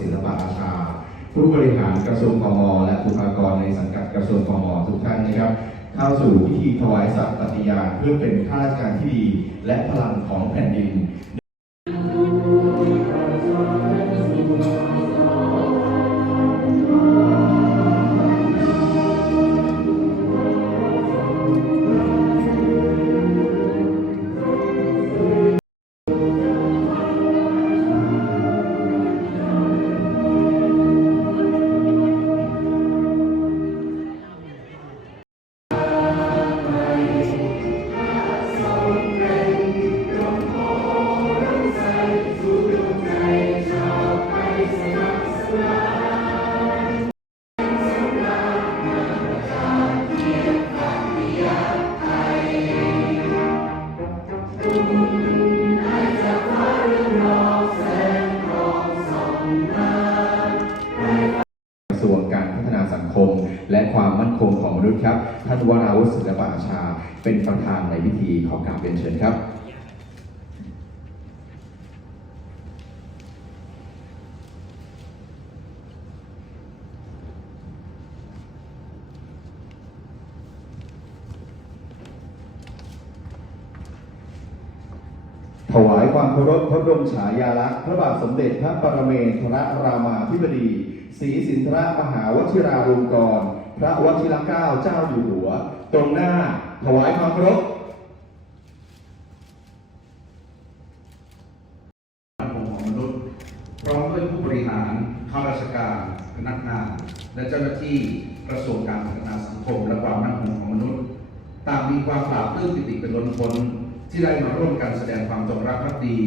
ศิลปะอาชา ผู้บริหารกระทรวงพมและบุคลากรในสังกัดกระทรวงพมทุกท่านนะครับ เข้าสู่พิธีถวายสัตย์ปฏิญาณเพื่อเป็นข้าราชการที่ดี และพลังของแผ่นดิน นุษย์ครับ ท่านวราวุฒิศิลปอาชา เป็นประธานในพิธีขอกราบเรียนเชิญครับถวายความเคารพพระบรมฉายาลักษณ์พระบาทสมเด็จพระปรเมนทรรามาธิบดีศรีสินทรมหาวชิราลงกรณ์ พระวชิรเกล้าเจ้าอยู่หัว ตรงหน้าถวายความเคารพมั่นคงของมนุษย์ พร้อมด้วยผู้บริหารข้าราชการพนักงาน และเจ้าหน้าที่กระทรวงการพัฒนาสังคม และความมั่นคงของมนุษย์ต่างมีความปราบปลื้มปิติเป็นล้นพ้นที่ได้มาร่วมกันแสดงความจงรักภักดี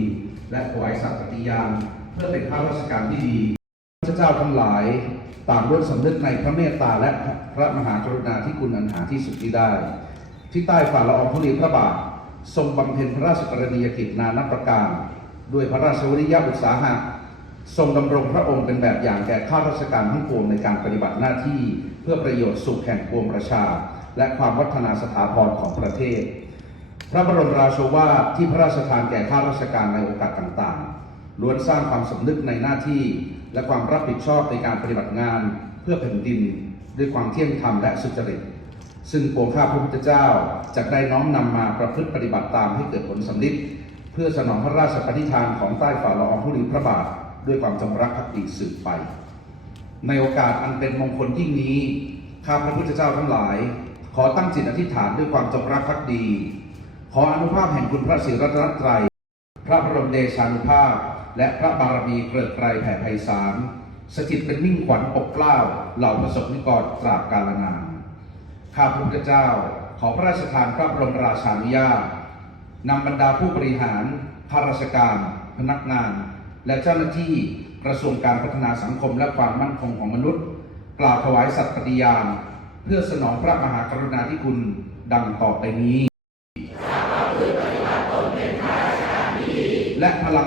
และถวายสัตย์ปฏิญาณเพื่อเป็นข้าราชการที่ดีพระเจ้าทั้งหลาย ต่างร่วมสำนึกในพระเมตตาและพระมหากรุณาธิคุณอันหาที่สุดที่ได้ ที่ใต้ฝ่าละอองธุลีพระบาท ทรงบำเพ็ญพระราชกรณียกิจนานับประการ ด้วยพระราชวิริยะอุตสาหะทรงดำรงพระองค์เป็นแบบอย่างแก่ข้าราชการทั้งปวงในการปฏิบัติหน้าที่เพื่อประโยชน์สุขแห่งปวงประชา และความวัฒนาสถาพรของประเทศ พระบรมราโชวาทที่พระราชทานแก่ข้าราชการในโอกาสต่างๆล้วนสร้างความสำนึกในหน้าที่ และความรับผิดชอบในการปฏิบัติงานเพื่อแผ่นดิน ด้วยความเที่ยงธรรมและสุจริต ซึ่งปวงข้าพระพุทธเจ้าจะได้น้อมนำมาประพฤติปฏิบัติตามให้เกิดผลสำลิดเพื่อสนองพระราชปณิธานของใต้ฝ่าละอองธุลีพระบาท ด้วยความจงรักภักดีสืบไป ในโอกาสอันเป็นมงคลยิ่งนี้ข้าพระพุทธเจ้าทั้งหลาย ขอตั้งจิตอธิษฐานด้วยความจงรักภักดี ขออนุภาพแห่งคุณพระศรีรัตนตรัยพระบรมเดชานุภาพ และพระบารมีเกริกไกรแผ่ไพศาลสถิตเป็นมิ่งขวัญปกเกล้าเหล่าประสบนิกรตราบกาลนานข้าพระพุทธเจ้าขอพระราชทานพระบรมราชานุญาตนำบรรดาผู้บริหารข้าราชการ พนักงาน และเจ้าหน้าที่กระทรวงการพัฒนาสังคมและความมั่นคงของมนุษย์ กล่าวถวายสัตย์ปฏิญาณ เพื่อสนองพระมหากรุณาธิคุณดังต่อไปนี้ และพลัง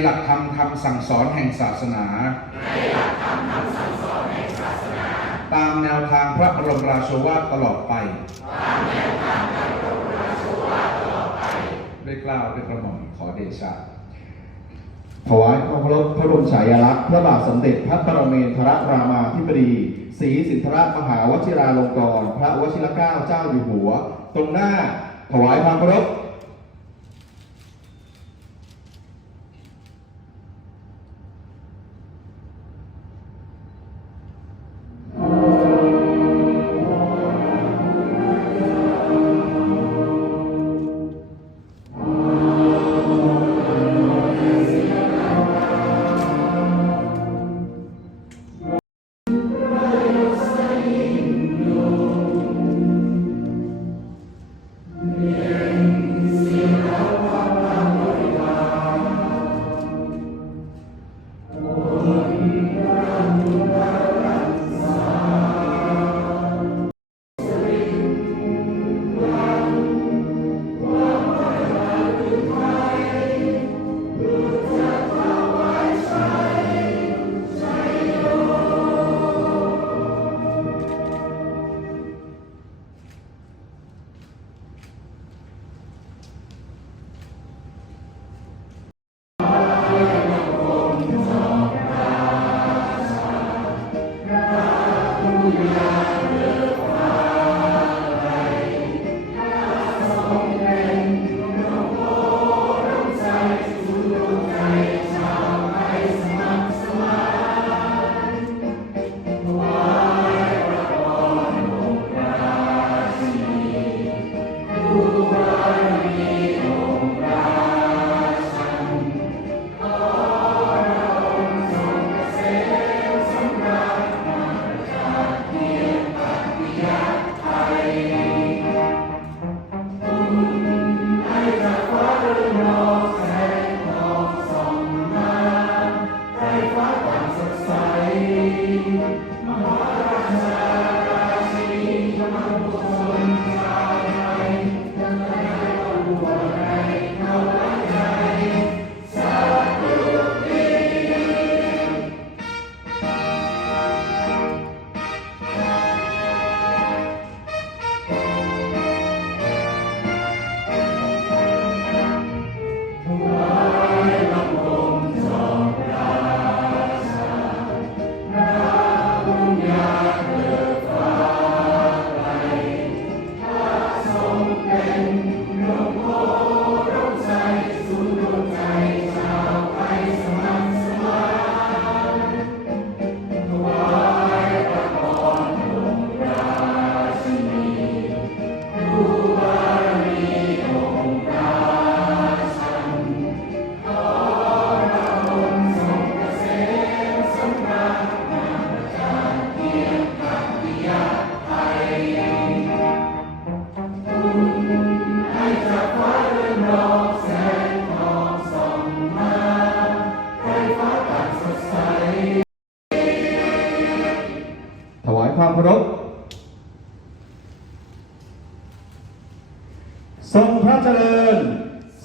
ในหลักธรรมคำสั่งสอนแห่งศาสนาตามแนวทางพระบรมราโชวาทตลอดไปด้วยกล้าวด้วยกระหม่อมขอเดชะถวายความเคารพพระบรมฉายาลักษณ์พระบาทสมเด็จพระปรเมนทรรามาธิบดีศรีสินทรมหาวชิราลงกรณ์พระวชิรเกล้าเจ้าอยู่หัว ตรงหน้าถวายความเคารพ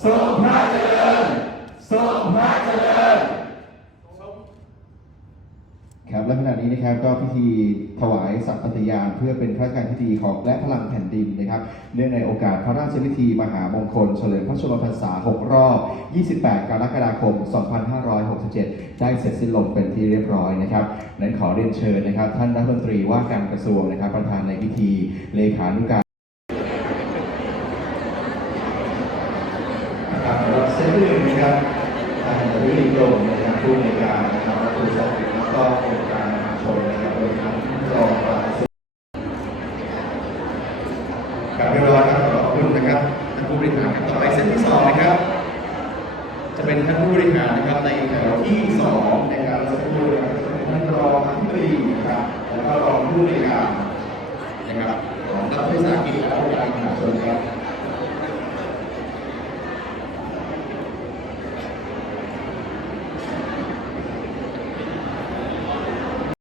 ทรงพระเจริญทรงพระเจริญครับและขณะนี้นะครับก็พิธีถวายสัตย์ปฏิญาเพื่อเป็นพระราชการพิธีของและพลังแผ่นดินนะครับ เนื่องในโอกาสพระราชพิธีมหามงคล เฉลิมพระชนมพรรษา 6 รอบ 28 กรกฎาคม 2567 ได้เสร็จสิ้นลงเป็นที่เรียบร้อยนะครับ นั้นขอเรียนเชิญนะครับ ท่านรัฐมนตรีว่าการกระทรวงนะครับ ประธานในพิธีเลขานุการ